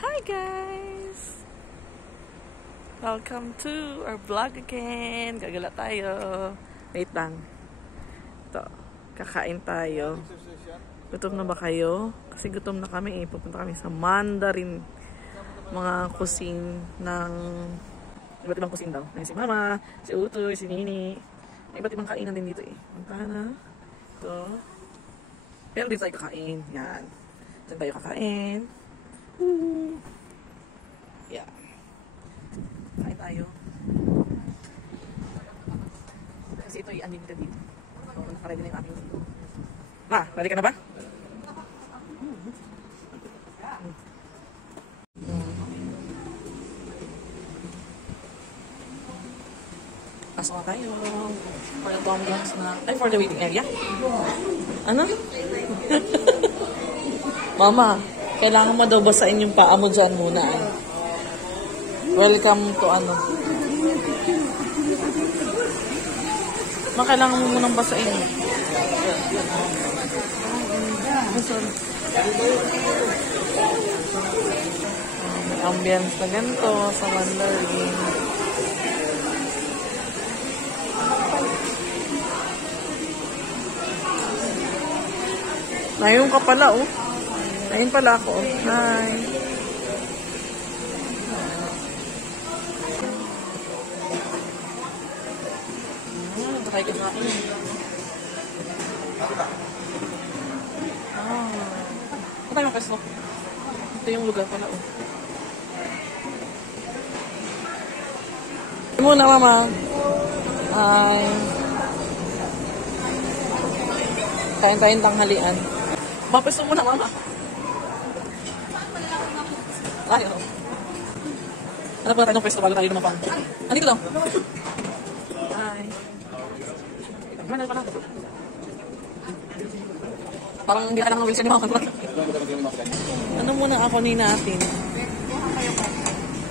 Hi guys! Welcome to our vlog again. Gagala tayo. Wait lang. Ito, kakain tayo. Gutom na ba kayo? Kasi gutom na kami eh. Pupunta kami sa Mandarin. Mga cuisine ng iba't ibang cuisine daw. Ay, si Mama, si Utoy, si Nini. May iba't ibang kainan din dito eh. Punta na. Ito. Pero dito tayo kakain. Yan. Diyan tayo kakain. Yeah. Kain tayo. Kasi ito ay unlimited dito. So, nakaready na yung ating dito. Ma, ready ka na ba? Pasok na tayo. For the Tom Jones na... Ay, for the waiting area. Ano? Mama, kailangan mo daw basain yung paa mo dyan muna. Welcome to ano. Ma, kailangan mo munang basain. Ambience na ganito sa Mandarin. Ngayon ka pala, oh. Ngayon pala ako. Hi. Ito kayo kumain. Ito tayo makaso. Ito yung lugar pala, oh. Ito muna, Mama. Hi. Kain tayong tanghalian. Mapeso muna, Mama. Ay, ano? Hanap na tayo ng pwesto bago tayo lumapang. Andito daw. Hi. Gimana pala? Parang hindi ka lang ng wheelchair ni Mama. Ano muna ako ni natin?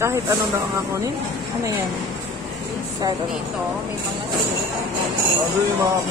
Kahit ano daw ang ako ni? Ano yan? Kahit ano? Dito, may mga soup.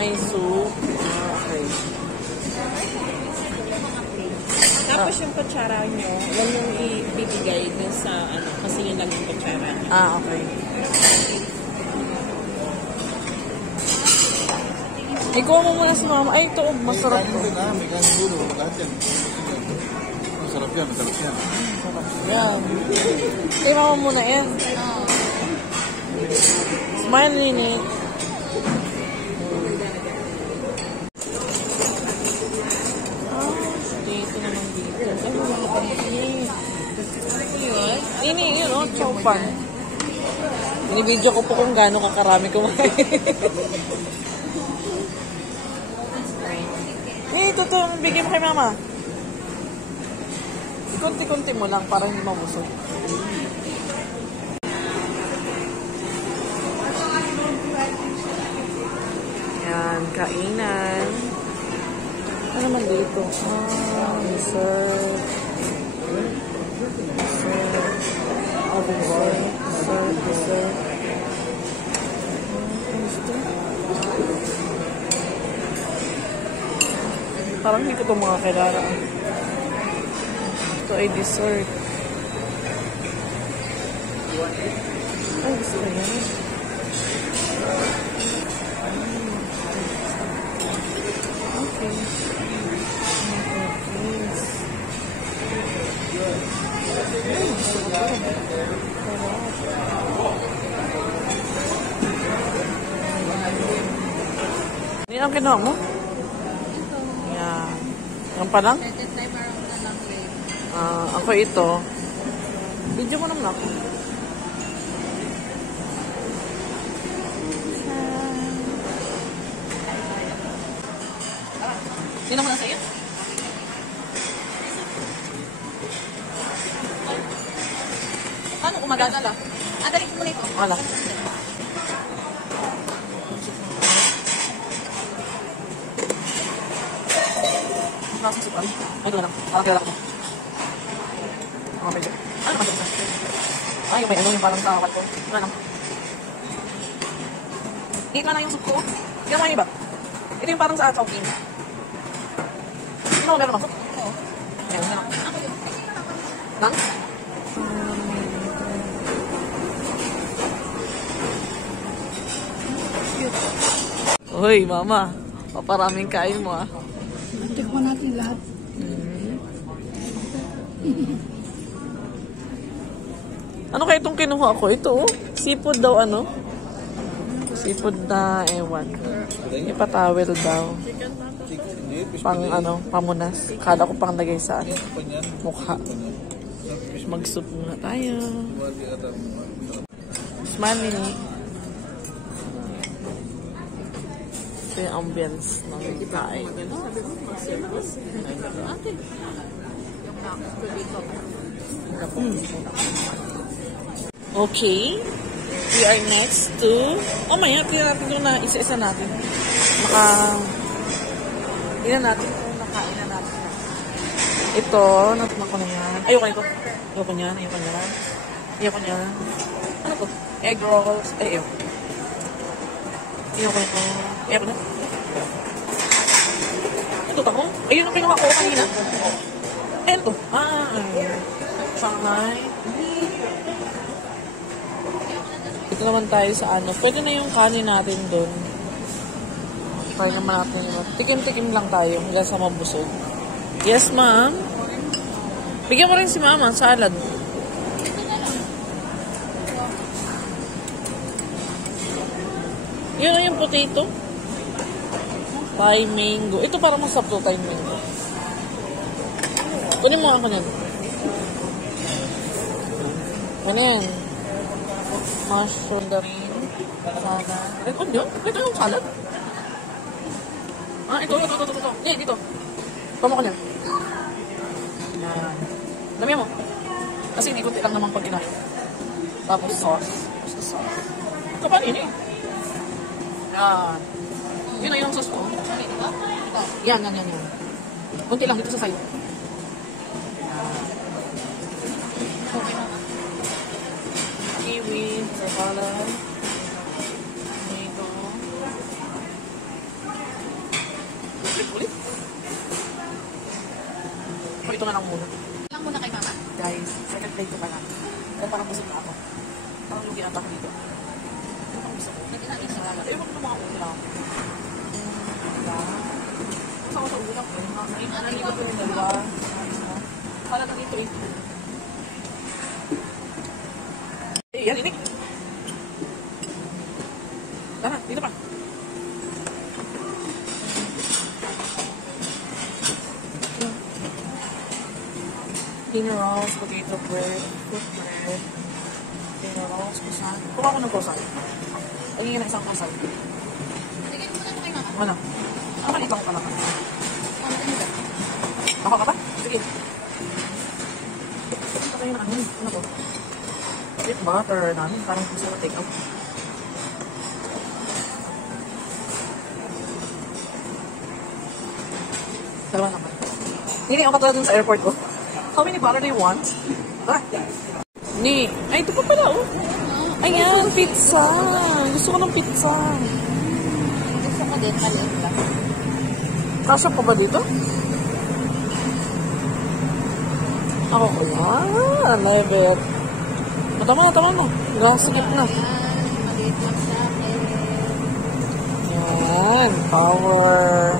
May soup. Okay. Tapos yung kutsara nyo, huwag yung ibibigay dun sa ano, kasi yun lang yung kutsara. Okay. Ikaw mo muna si Mama. Ay, ito, masarap to. Masarap yan, masarap yan. Yan. Kaya Mama muna yan. Smile, Nini. Ini, yun o, chopan. Binibidyo ko po kung gaano kakarami kumain. Ito, bigyan mo kay Mama. Kunti-kunti mo lang para hindi mamusog. Yan, kainan. Ano naman dito? Dessert. Dessert. Parang hindi ko ito mga kilala. Ito ay dessert. Ay, gusto ko yan. Okay. Hindi ang kinuha mo? Yan. Yan pa lang? Ako ito. Video mo naman ako. Sino mo na sa'yo? Paano umagadala? Dali ko muna ito. Wala. Nasa supan. Ay, doon lang. Parang kilala ko. Medyo. Ano naman ito? Ay, may ano yung parang sa awat ko. Wala lang. Ito na yung soup ko. Tignan mo yung iba. Ito yung parang sa chowking. Ano, meron bang soup? Oo. Meron. Lang? Uy, mama. Paparaming kain mo, ah. Tikman natin lahat. Ano kaya itong kinuha ko? Ito, oh. Seafood daw, ano? Seafood na, ewan. Ipatawel daw. Pang, ano, pamunas. Kala ko pang lagay sa, ano, mukha. Mag-soup muna tayo. Smiley. Ito yung ambience ng kain. Okay. We are next to... Oh, maya. Tingnan natin yung na isa-isa natin. Tingnan natin kung nakain na natin. Ito. Natikman ko na yan. Ayoko nito. Ayoko niyan. Ayoko niyan. Ayoko niyan. Ano to? Egg rolls. Ay, ayoko. Ayoko nito. Ayoko na. Ito tako. Ayun ang kinuha ko kanina. Ayun to. Shanghai. Ito naman tayo sa ano. Pwede na yung kanin natin doon. Try naman natin yun. Tikim-tikim lang tayo hanggang sa mabusog. Yes, ma'am. Bigyan mo rin si mama. Salad. Yun na yung potato. Thai mango. Ito para masarap to, Thai mango. Kunin mo ako yan. Ano yan? Mushroom darin. Salad. Ano yun? Ito yung salad? Ito. Yeah, dito. Tama ko niyan. Yan. Damihan mo. Kasi hindi kunti lang naman pag ginawa. Tapos sauce. Kapanin eh. Yan. Yun na yung sauce ko. Yan. Kunti lang dito sa side. Kiwi, salad. Dito. Ulit. Ito na lang muna. Lang muna kay mama. Guys, second plate ko pa lang. Kaya parang busog na ako. Parang lugi na ako dito. Ito pang gusto ko. Ayun ko mga ulam. Gusto ko sa ulam ko. Nalito ko yung dalawa. Kala na dito eh. Yan, inik. Tara, dito pa. Dinner rolls, potato bread, fruit bread, dinner rolls, kusan. Kuha ko ng kusan. Ay, na isang kusan. Sige, muna ko kay mama. Ano? Ang maliit lang pala ka. Ako ka pa? Sige. Ito kayo na ano? Ano to? With butter namin. Parang gusto na take out. Dalawa naman. Hindi ako katulad dun sa airport ko. How many butter do you want? Ni. Ay, ito pa pala, oh. Ayan, pizza. Gusto ko ng pizza. Gusto ko din, maliit lang. Kasya pa ba dito? Ako ko yan. Love it. Tama na. Gasikip na. Maliit lang sa akin. Yan. Power.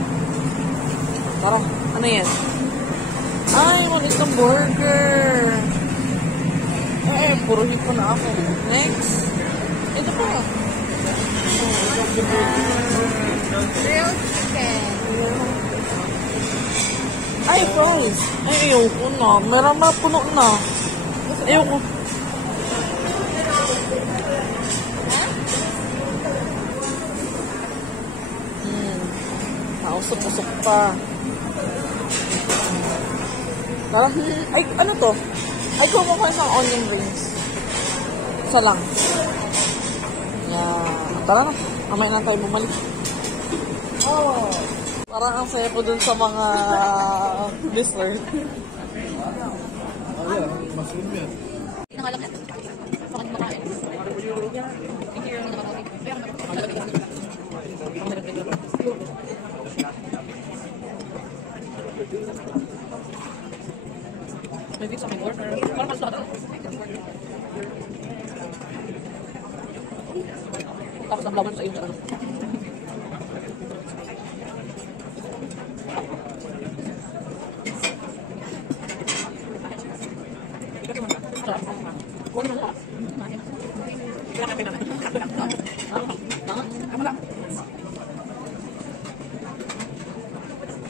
Tara, ano yan? Ay, malit ng burger. Puro hip na ako. Next. Ito pa. Grilled chicken. Ay, fries. Ay, ayoko na. Meron na, puno na. Ayoko. Nausok-usok pa. Tara. Ay, ano to? Ay, kumuha ng onion rings. Isa lang. Yan. Tara na. Kamay na tayo bumalik. Oh. Parang ang saya po dun sa mga dessert. Mushroom yan. Nakalakit. Baka di makain. Thank you. May may pizza, may burger. Parang mas lahat. Tapos nablawan sa iyo.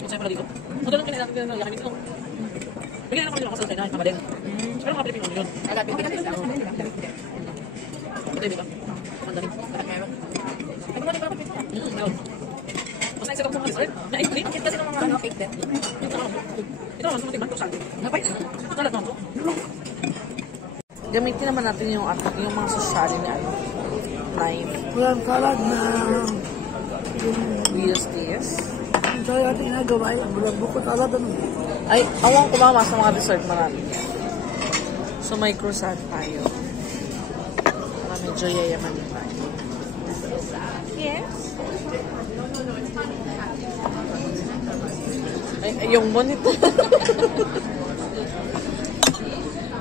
Saya pala dito. Madalong kinain natin ng yakin dito. Bigyan na kami ng kasal na kamadeng. Pero mga Pilipino yun. Ito yung bita. Mandarin. Ay, kumain pa pizza. Meron. Basta isa kang mga kasal. Na-explain. Kasi ng mga fake din. Ito naman, sumating man. Napay. Talat naman to. Gamitin naman natin yung mga social na knife. Walang kalat na We use this. ang saya natin nagawa yan. Walang bukod kalat ano. Ay, awang kumama sa mga dessert marami. So, may croissant tayo. Para medyo yayaman din tayo. Yes. Ay, yung bonito.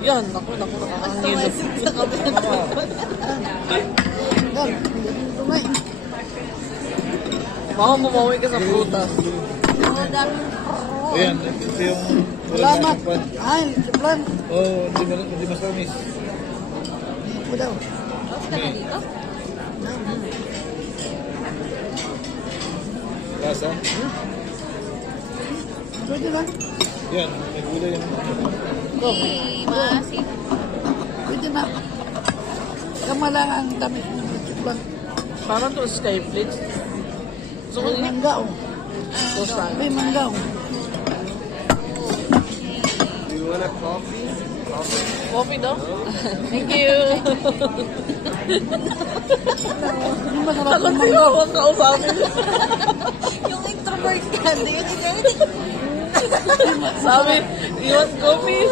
Yan, naku, nakakangin. Yan, tumay. Baka bumawi ka sa prutas. Ayan, ito yung... Salamat. Ay, siplan. Oo, hindi mas tamis. Ako daw. Lasa? Pwede na. Yan, may gulay yung... Pwede na. Kama lang ang tamis ng siplan. Parang to skyflakes. So, May mangga oh. croissant. May mangga oh. Coffee daw? Thank you. Hindi masarap Takot yung siya mangga. ako kausapin. Yung introvert ka, hindi yung Sabi, you want coffee?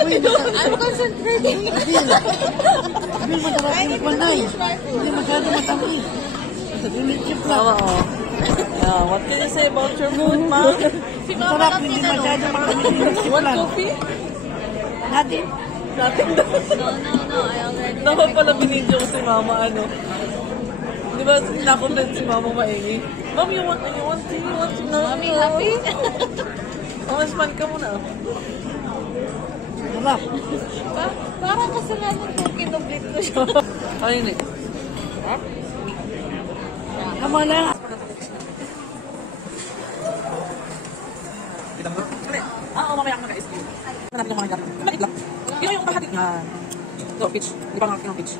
Uy, masarap. I'm concentrating. Bil, masarap yung panay. Hindi masyado matamis. Yung siplan. Oo. Yeah, what can you say about your mood, ma? Masarap, hindi masyado matamis yung You want siplan. coffee? Natin. Natin daw. No, I already... Dapat pala binidyo ko si mama, ano. Di ba, nakomment si mama maingay. Mom, you want tea? No. Mommy, happy? Masman ka muna. Masarap. Parang kasalanan ko, kinublit ko siya. Ayun eh. Kama lang. Oo, mamaya ako nag-ice cream. Hanapin yung mga natin. Bakit lang? Yun yung pahatik niya. Ito, peach. Di pa nga ng peach.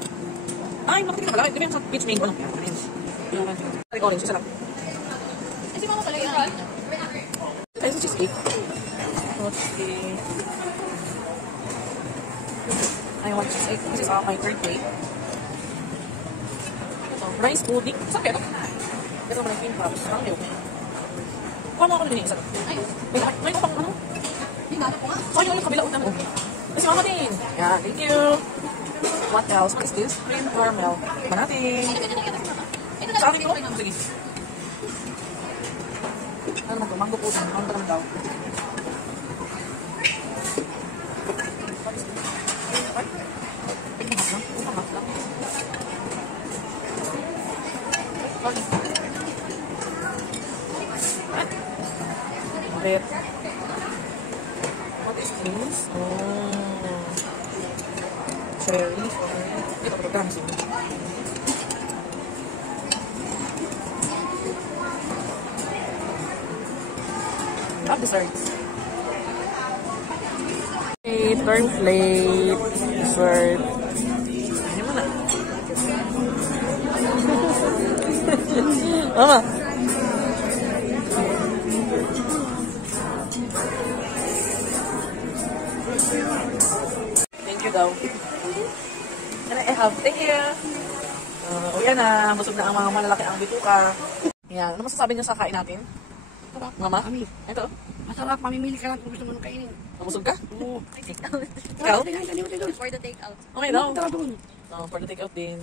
Ay, makatik na pala. Di ba yung sa peach mango? Ano? Orange. Yung orange, isa lang. Kasi mama pala yun. Ay, sa cheesecake. Cheesecake. I want cheesecake. This is my third plate. Ito, rice pudding. Saan kaya ito? Ito mga cream puffs. Parang ayaw. Kuha mo ako na din isa. May pang ano? Oh, yung kabila ko naman. Kasi mama din. Yeah, thank you. What else? What is this? Cream caramel. Ba natin? Sa akin ito. Sige. Ano naman ito? Mango pudding. Ano ba naman daw? What is this? Ay? Upang lang. Sorry. Red. What is this? Oh. Cherry. Ito, pagkakas yun. Love desserts. Okay, third plate. Dessert. Ano mo na? Mama. Thank you daw. Can I have? Thank you. Uyan na. Busog na ang mga malalaki ang bituka. Yan. Ano masasabi niyo sa kain natin? Masarap. Mama? Kami. Ito? Masarap. Mamimili ka lang kung gusto mo nang kainin. Busog ka? Oo. Ikaw? For the takeout. Okay daw. Tara doon. For the take out din.